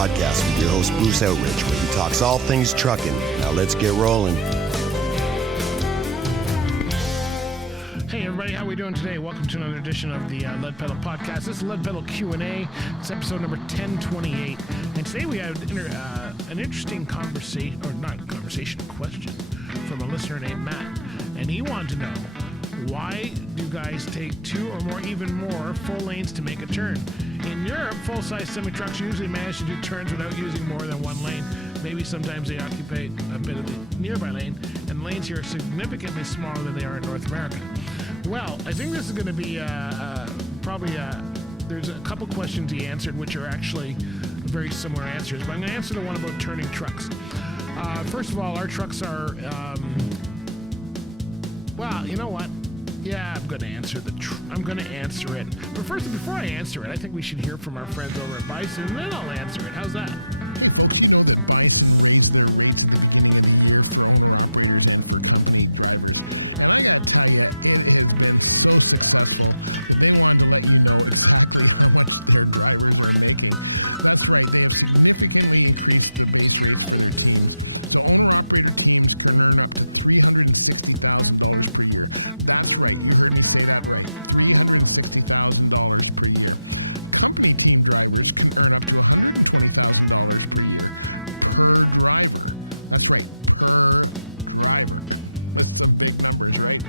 Podcast with your host Bruce Outman. He talks all things trucking. Now let's get rolling. Hey everybody, how are we doing today? Welcome to another edition of the Lead Pedal Podcast. This is Lead Pedal Q&A. It's episode number 1028. And today we have an interesting question from a listener named Matt. And he wanted to know, why do guys take two or even more full lanes to make a turn? In Europe, full-size semi-trucks usually manage to do turns without using more than one lane. Maybe sometimes they occupy a bit of the nearby lane, and lanes here are significantly smaller than they are in North America. Well, I think this is going to be there's a couple questions he answered which are actually very similar answers, but I'm going to answer the one about turning trucks. First of all, our trucks are, well, you know what? Yeah, I'm going to answer it. But first, before I answer it, I think we should hear from our friends over at Bison, and then I'll answer it. How's that? Hey folks, you know that Bison raised their rates at the beginning of the year for owner-operators and for company drivers. And I gotta tell you, it has been so successful that they wanted to let you know exactly how much their drivers are making. That's right, they have significantly increased the base rates for their teams. So owner-operator teams can earn up to $360,000 per year. That's right, you heard me say that right, $360,000 per year. Company team drivers can earn up to $120,000 per year per driver. That's right, per driver. That's some big numbers, right?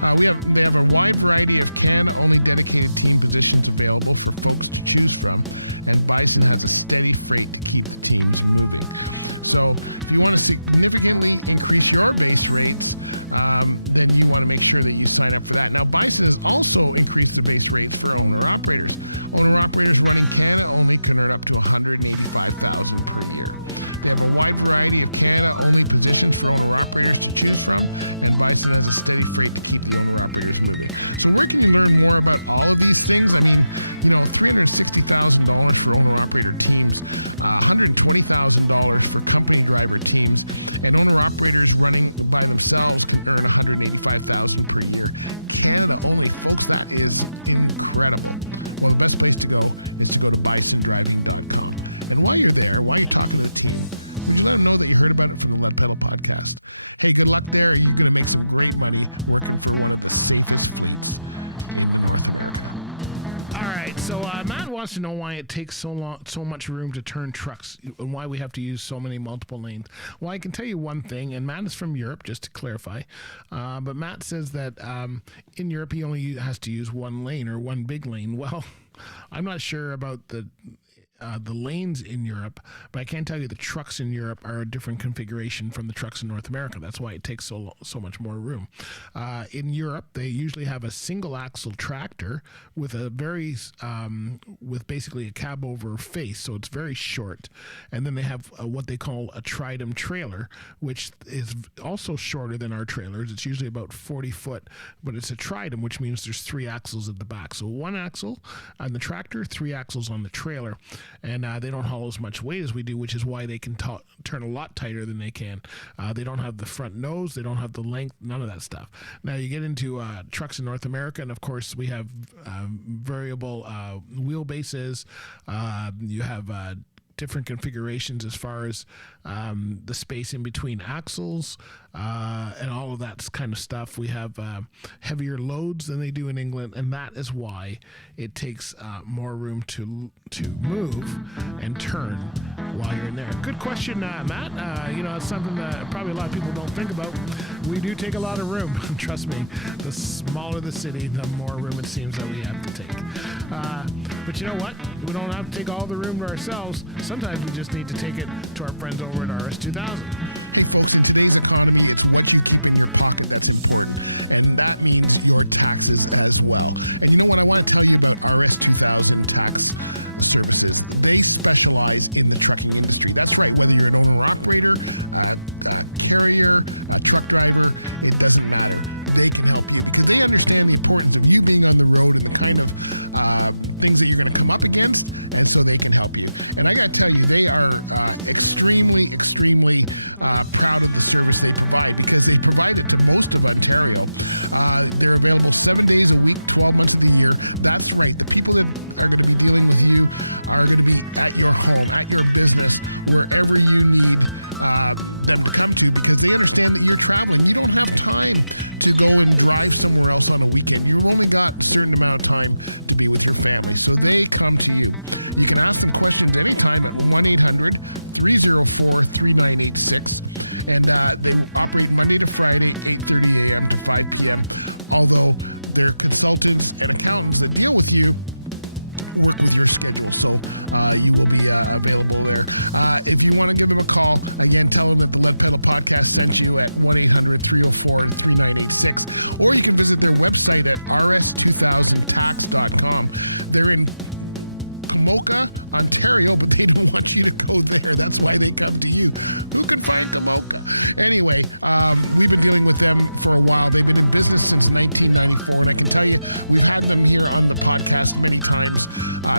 They have a wide variety of Canada-only dedicated team positions available for folks to choose from, and Bison has a steady freight to keep the teams moving. So if you want to significantly increase your base rates, then you want to make sure that you sign up for that. Now, Bison has also increased the base rates for owner-operators. Owner-operators running Canada-only can earn up to $185,000 per year. They have a wide variety of Canada-only positions for owner-operators to choose from, and Bison has a steady freight to keep the owner-operators moving. So where can you learn more about all of these things? I mean, you know, $360,000 for owner-operator teams, $120,000 for company driver teams, and owner-operators running by themselves can earn $185,000 per year. Canada only. Folks, that is incredible. Well, the best place to go is to go to bisondriving.com. And while you're there, while you're talking to the team, would you let them know that you heard about it from the Lead Pedal Podcast? Hey, good luck there. You're going to make some great money working for one of the safest fleets in North America. All right, so Matt wants to know why it takes so much room to turn trucks, and why we have to use so many multiple lanes. Well, I can tell you one thing, and Matt is from Europe, just to clarify. But Matt says that in Europe he only has to use one lane or one big lane. Well, I'm not sure about the lanes in Europe, but I can tell you the trucks in Europe are a different configuration from the trucks in North America. That's why it takes so much more room. In Europe, they usually have a single axle tractor with with basically a cab over face, so it's very short. And then they have what they call a Tridem trailer, which is also shorter than our trailers. It's usually about 40 foot, but it's a Tridem, which means there's three axles at the back. So one axle on the tractor, three axles on the trailer. And they don't haul as much weight as we do, which is why they can turn a lot tighter than they can. They don't have the front nose. They don't have the length, none of that stuff. Now, you get into trucks in North America, and, of course, we have variable wheelbases. You have different configurations as far as the space in between axles and all of that kind of stuff. We have heavier loads than they do in England, and that is why it takes more room to move and turn while you're in there. Good question, Matt. It's something that probably a lot of people don't think about. We do take a lot of room. Trust me, the smaller the city, the more room it seems that we have to take. But you know what? We don't have to take all the room to ourselves. Sometimes we just need to take it to our friends over at RS2000. Hey folks, in today's economy, it's what you keep in your pocket that's important. And that means your taxes as well. And you know what? I want to tell you about RS2000 tax services. They specialize in the trucking industry. That's right. Whether you're an owner-operator, a carrier, a truck driver, it doesn't matter. They can help you because they understand the importance of you being on the road and the kind of things that you're going to come up against, and so they can help you. And I got to tell you, they are extremely proud of the service they provide because they provide it to most of Ontario. They're available 7 days a week, 12 months of the year. That's right. The people that are going to be dealing with you you are going to be at your home, at your business, wherever you need them to come to, because they understand that you're traveling. You don't have time to go and drive somewhere else on a weekend. You've only got a certain amount of time to be with your family. So they come to you. You can ask them questions anytime at 1-800-304-3986. And they operate Monday to Friday, 8:30 a.m. to 5 p.m. Although they're consultants and accountants that deal with you, work with your schedule, so you will be available there. If you want to give them a call, again, tell them that the Lead Pedal Podcast sent you at 1-800-304-3986, or you can visit their website at rs2000tax.com. They're in Komoka, Ontario, but they don't want you to go there. That's why they come to you. Who can find Komoka? Anyway, we've been dealing with them for a while. They've been in business since 1994, and I can tell you, we've had them here on the podcast many times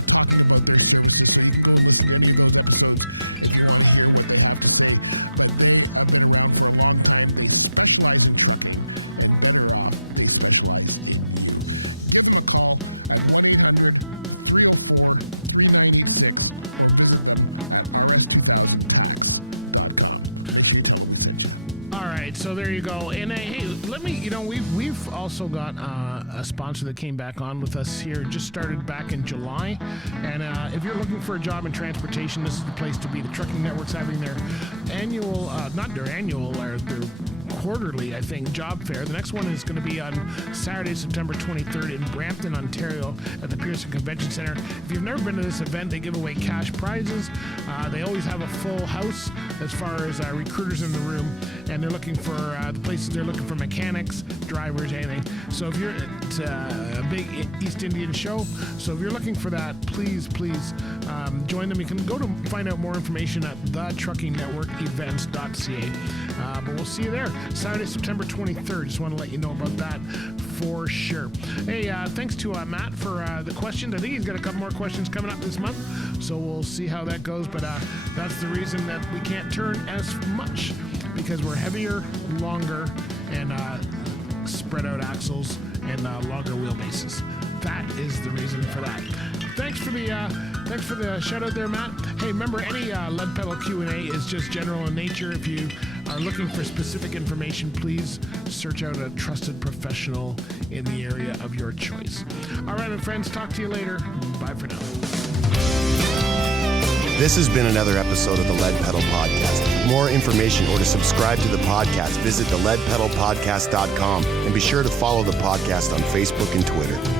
talking about their services, so you can go and listen to any of those episodes if you want to hear what they have to say. But they have been around for a long time. They specialize in trucking, and better off, they specialize in you. Give them a call at 1-800-304-3986 or visit them at rs2000tax.com. Make sure you tell them we sent you. All right, so there you go. And hey, let me, we've also got a sponsor that came back on with us here, just started back in July. And if you're looking for a job in transportation, this is the place to be. The Trucking Network's having their annual, not their annual, or their quarterly, I think, job fair. The next one is going to be on Saturday, September 23rd in Brampton, Ontario at the Pearson Convention Center. If you've never been to this event, they give away cash prizes. They always have a full house as far as recruiters in the room, and they're looking for the places. They're looking for mechanics, drivers, anything. So if it's a big East Indian show, so if you're looking for that, please join them. You can go to find out more information at thetruckingnetworkevents.ca. But we'll see you there Saturday, September 23rd. Just want to let you know about that for sure. Hey, thanks to Matt for the questions. I think he's got a couple more questions coming up this month, so we'll see how that goes. But that's the reason that we can't turn as much, because we're heavier, longer, and spread out axles and longer wheelbases. That is the reason for that. Thanks for the shout out there, Matt. Hey, remember, any Lead Pedal Q&A is just general in nature. If you are looking for specific information, please search out a trusted professional in the area of your choice. All right, my friends, talk to you later. Bye for now. This has been another episode of the Lead Pedal Podcast. For more information or to subscribe to the podcast, visit theleadpedalpodcast.com, and be sure to follow the podcast on Facebook and Twitter.